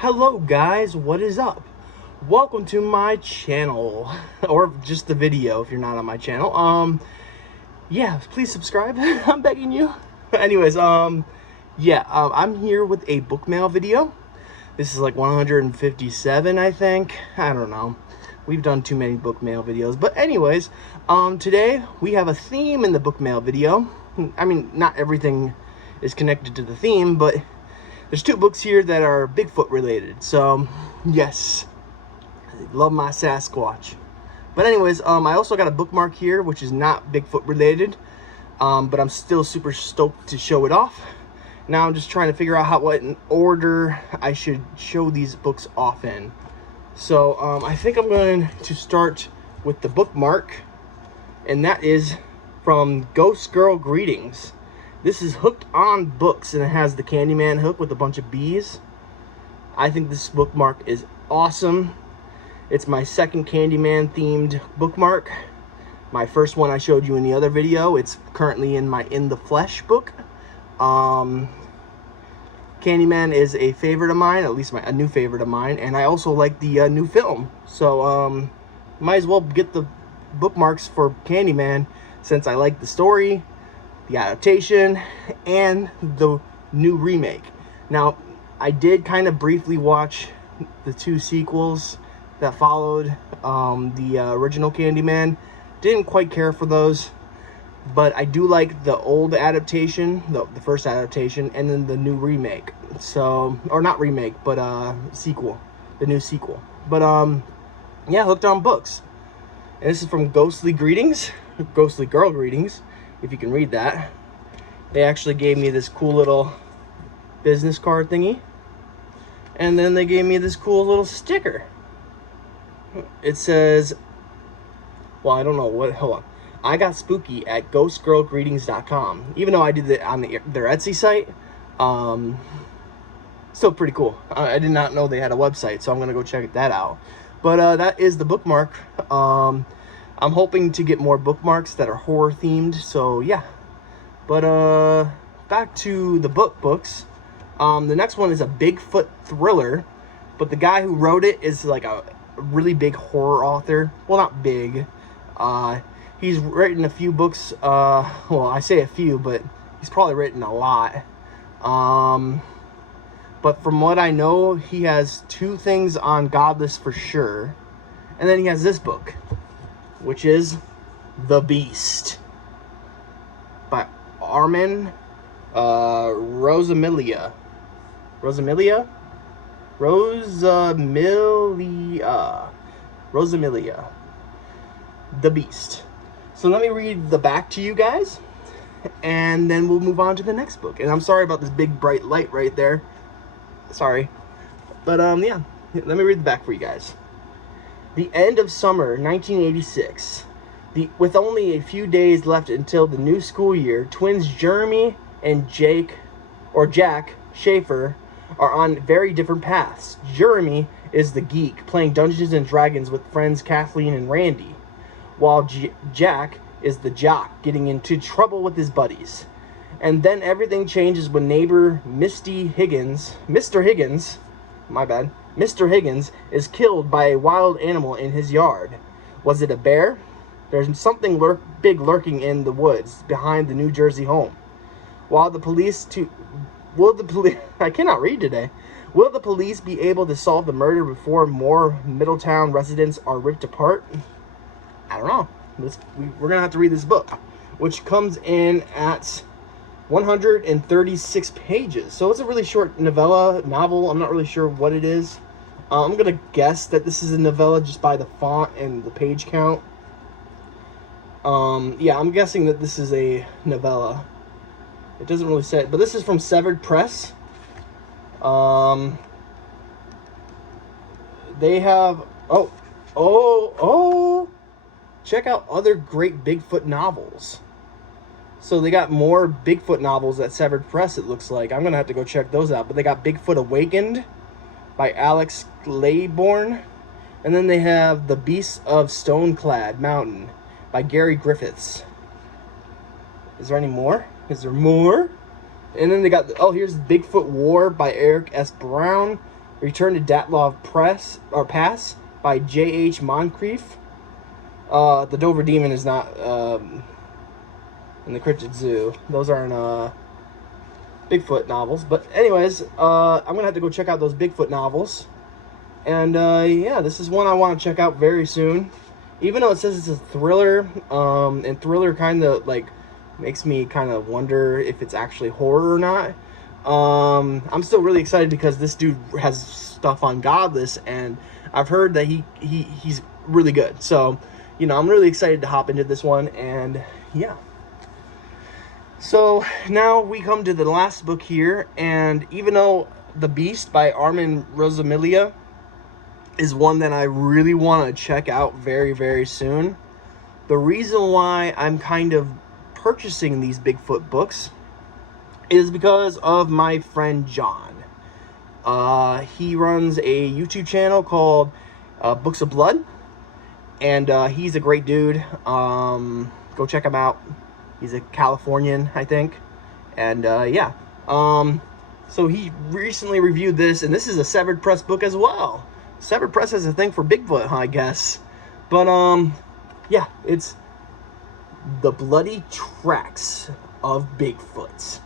Hello guys, what is up? Welcome to my channel, or just the video if you're not on my channel. Yeah, please subscribe. I'm begging you. Anyways, I'm here with a book mail video. This is like 157, I think. I don't know. We've done too many book mail videos. But anyways, today we have a theme in the book mail video. I mean, not everything is connected to the theme, but there's two books here that are Bigfoot related. So, yes, I love my Sasquatch. But anyways, I also got a bookmark here, which is not Bigfoot related. But I'm still super stoked to show it off. Now I'm just trying to figure out what order I should show these books off in. So, I think I'm going to start with the bookmark. And that is from Ghost Girl Greetings. This is Hooked on Books, and it has the Candyman hook with a bunch of bees. I think this bookmark is awesome. It's my second Candyman themed bookmark. My first one I showed you in the other video. It's currently in my In the Flesh book. Candyman is a favorite of mine, at least a new favorite of mine, and I also like the new film. So might as well get the bookmarks for Candyman since I like the story, the adaptation, and the new remake. Now, I did kind of briefly watch the two sequels that followed the original Candyman. Didn't quite care for those, but I do like the old adaptation, the first adaptation, and then the new remake. So, or not remake, but sequel, the new sequel. But yeah, Hooked on Books. And this is from Ghostly Greetings, Ghostly Girl Greetings, if you can read that. They actually gave me this cool little business card thingy, and then they gave me this cool little sticker. It says, well, I don't know what, hold on. I got spooky at ghostgirlgreetings.com. Even though I did it on their Etsy site, still pretty cool. I did not know they had a website, so I'm gonna go check that out. But that is the bookmark. I'm hoping to get more bookmarks that are horror themed, so yeah. But back to the books. The next one is a Bigfoot thriller, but the guy who wrote it is like a really big horror author. Well, not big. He's written a few books. Well, I say a few, but he's probably written a lot. But from what I know, he has two things on Godless for sure. And then he has this book, which is The Beast by Armin Rosamilia. Rosamilia? Rosamilia. The Beast. So let me read the back to you guys, and then we'll move on to the next book. And I'm sorry about this big bright light right there. Sorry. But yeah, let me read the back for you guys. The end of summer 1986. With only a few days left until the new school year, twins Jeremy and Jack Schaefer are on very different paths. Jeremy is the geek, playing Dungeons and Dragons with friends Kathleen and Randy, while Jack is the jock, getting into trouble with his buddies. And then everything changes when neighbor Mr. Higgins is killed by a wild animal in his yard. Was it a bear? There's something big lurking in the woods behind the New Jersey home. I cannot read today. Will the police be able to solve the murder before more Middletown residents are ripped apart? I don't know. We're gonna have to read this book, which comes in at 136 pages. So it's a really short novel. I'm not really sure what it is. I'm gonna guess that this is a novella just by the font and the page count. Yeah, I'm guessing that this is a novella. It doesn't really say it, but this is from Severed Press. They have, check out other great Bigfoot novels. So they got more Bigfoot novels at Severed Press, it looks like. I'm going to have to go check those out. But they got Bigfoot Awakened by Alex Laybourne. And then they have The Beasts of Stoneclad Mountain by Gary Griffiths. Is there any more? And then they got, here's Bigfoot War by Eric S. Brown. Return to Datlov Pass by J.H. Moncrief. The Dover Demon is not in the Cryptid Zoo. Those aren't Bigfoot novels. But anyways, I'm going to have to go check out those Bigfoot novels. And yeah, this is one I want to check out very soon. Even though it says it's a thriller, and thriller kind of like makes me kind of wonder if it's actually horror or not. I'm still really excited because this dude has stuff on Godless, and I've heard that he's really good. So, you know, I'm really excited to hop into this one, and yeah. So now we come to the last book here, and even though The Beast by Armin Rosamilia is one that I really want to check out very, very soon, the reason why I'm kind of purchasing these Bigfoot books is because of my friend John. He runs a YouTube channel called Books of Blood, and he's a great dude. Go check him out. He's a Californian, I think. And yeah. So he recently reviewed this, and this is a Severed Press book as well. Severed Press has a thing for Bigfoot, I guess. But yeah, it's The Bloody Tracks of Bigfoot.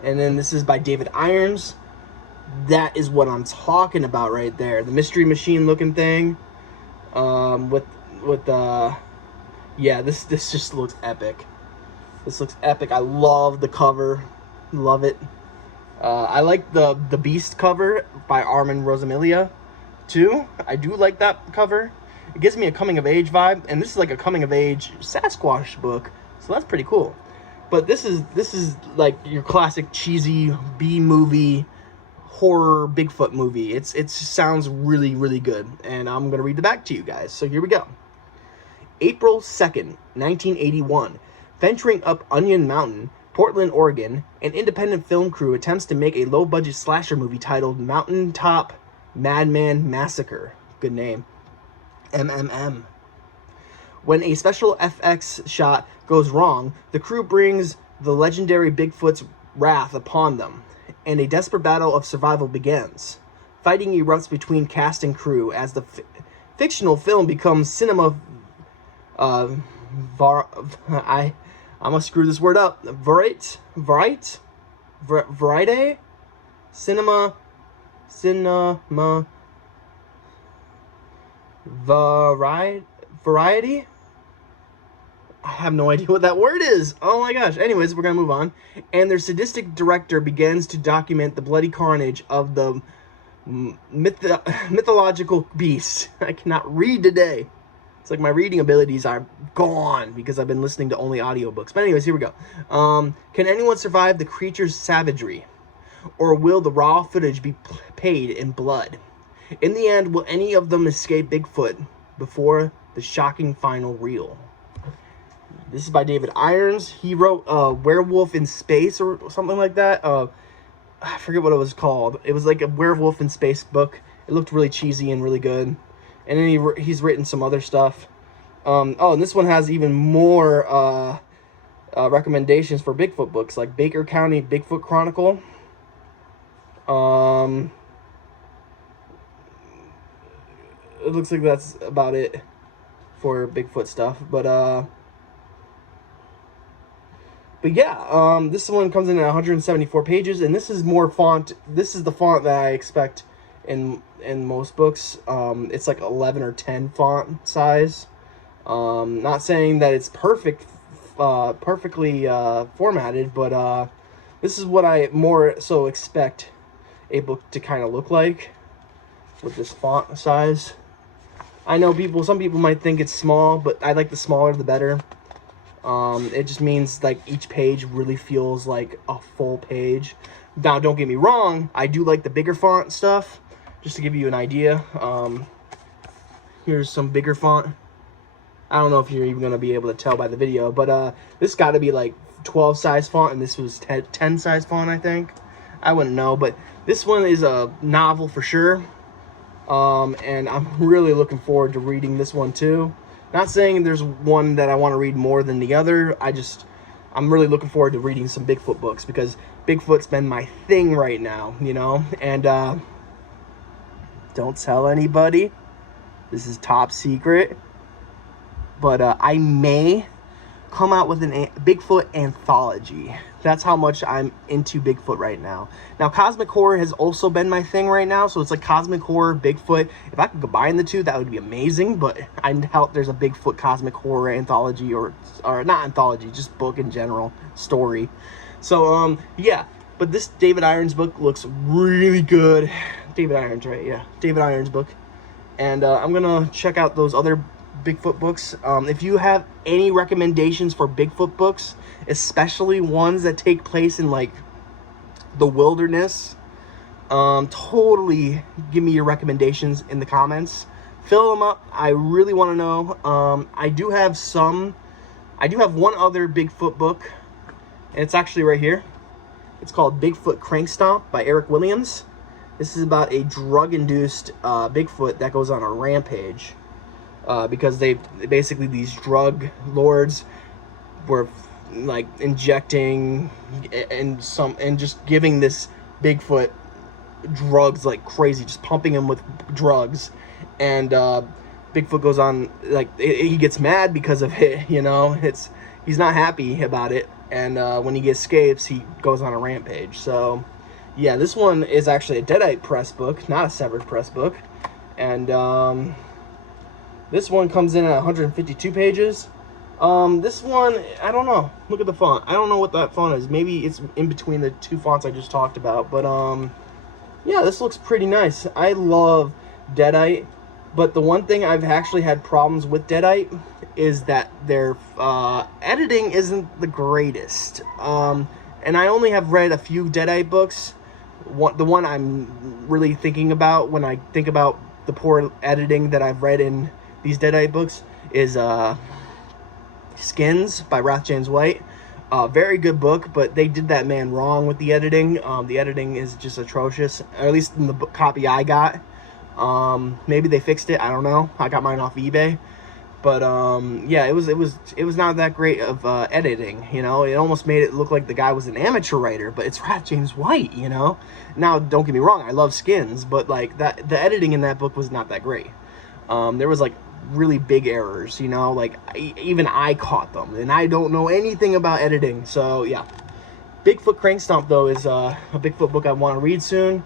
And then this is by David Irons. That is what I'm talking about right there. The mystery machine looking thing. Yeah, this just looks epic. This looks epic. I love the cover. Love it. I like the Beast cover by Armin Rosamilia too. I do like that cover. It gives me a coming of age vibe, and this is like a coming of age Sasquatch book, so that's pretty cool. But this is like your classic cheesy B-movie horror Bigfoot movie. It sounds really, really good, and I'm gonna read the back to you guys. So here we go. April 2nd, 1981. Venturing up Onion Mountain, Portland, Oregon, an independent film crew attempts to make a low-budget slasher movie titled Mountaintop Madman Massacre. Good name. MMM. When a special FX shot goes wrong, the crew brings the legendary Bigfoot's wrath upon them, and a desperate battle of survival begins. Fighting erupts between cast and crew as the fictional film becomes cinema. I'm gonna screw this word up. Variety, variety. I have no idea what that word is. Oh my gosh. Anyways, we're gonna move on. And their sadistic director begins to document the bloody carnage of the mythological beast. I cannot read today. It's like my reading abilities are gone because I've been listening to only audiobooks. But anyways, here we go. Can anyone survive the creature's savagery? Or will the raw footage be paid in blood? In the end, will any of them escape Bigfoot before the shocking final reel? This is by David Irons. He wrote Werewolf in Space or something like that. I forget what it was called. It was like a Werewolf in Space book. It looked really cheesy and really good. And then he's written some other stuff. Oh, and this one has even more recommendations for Bigfoot books, like Baker County Bigfoot Chronicle. It looks like that's about it for Bigfoot stuff. But yeah, this one comes in at 174 pages, and this is more font. This is the font that I expect in most books. It's like 11 or 10 font size. Not saying that it's perfectly formatted, but this is what I more so expect a book to kind of look like with this font size. I know some people might think it's small, but I like the smaller the better. It just means like each page really feels like a full page. Now, don't get me wrong, I do like the bigger font stuff. Just to give you an idea, here's some bigger font. I don't know if you're even going to be able to tell by the video, but this got to be like 12 size font, and this was 10 size font, I think. I wouldn't know, but this one is a novel for sure. And I'm really looking forward to reading this one too. Not saying there's one that I want to read more than the other. I'm really looking forward to reading some Bigfoot books because Bigfoot's been my thing right now, you know. And Don't tell anybody. This is top secret. But I may come out with a Bigfoot anthology. That's how much I'm into Bigfoot right now. Now, cosmic horror has also been my thing right now, so it's like cosmic horror, Bigfoot. If I could combine the two, that would be amazing, but I doubt there's a Bigfoot cosmic horror anthology, or not anthology, just book in general, story. So, yeah, but this David Irons book looks really good. David Irons, right? Yeah, David Irons book. And I'm gonna check out those other Bigfoot books. If you have any recommendations for Bigfoot books, especially ones that take place in like the wilderness, totally give me your recommendations in the comments. Fill them up. I really want to know. I do have one other Bigfoot book, and it's actually right here. It's called Bigfoot Crankstop by Eric Williams. This is about a drug-induced Bigfoot that goes on a rampage. Because they basically, these drug lords were like injecting and just giving this Bigfoot drugs like crazy, just pumping him with drugs, and Bigfoot goes on, like, he gets mad because of it, you know. He's not happy about it, and when he escapes, he goes on a rampage. So yeah, this one is actually a Deadite Press book, not a Severed Press book, and this one comes in at 152 pages. This one, I don't know. Look at the font. I don't know what that font is. Maybe it's in between the two fonts I just talked about. But, yeah, this looks pretty nice. I love Deadite. But the one thing I've actually had problems with Deadite is that their editing isn't the greatest. And I only have read a few Deadite books. The one I'm really thinking about when I think about the poor editing that I've read in these Deadite books is Skins by Wrath James White. Very good book, but they did that man wrong with the editing. The editing is just atrocious, or at least in the book copy I got. Maybe they fixed it, I don't know. I got mine off eBay. But yeah, it was not that great of editing, you know. It almost made it look like the guy was an amateur writer, but it's Wrath James White, you know. Now, don't get me wrong, I love Skins, but like the editing in that book was not that great. There was like really big errors, you know, like even I caught them, and I don't know anything about editing. So yeah, Bigfoot Crankstomp though is a Bigfoot book I want to read soon.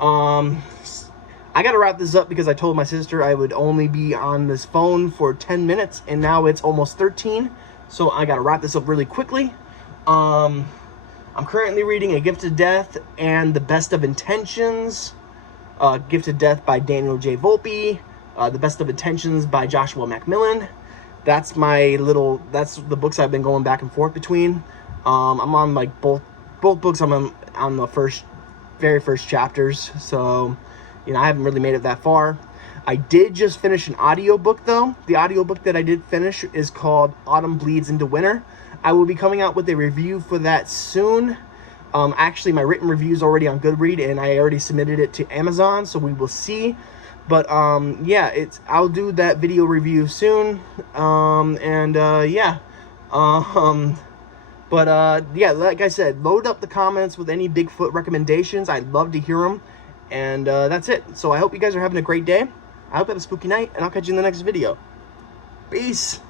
I gotta wrap this up because I told my sister I would only be on this phone for 10 minutes, and now it's almost 13, so I gotta wrap this up really quickly. I'm currently reading A Gift of Death and The Best of Intentions. Gift of Death by Daniel J. Volpe. The Best of Intentions by Joshua Macmillan. That's the books I've been going back and forth between. I'm on like both books. I'm on the very first chapters, so you know, I haven't really made it that far. I did just finish an audiobook though. The audiobook that I did finish is called Autumn Bleeds into Winter. I will be coming out with a review for that soon. Actually, my written review is already on Goodread, and I already submitted it to Amazon, so we will see. But yeah, I'll do that video review soon. Yeah. Yeah, like I said, load up the comments with any Bigfoot recommendations. I'd love to hear them. And that's it. So I hope you guys are having a great day. I hope you have a spooky night, and I'll catch you in the next video. Peace.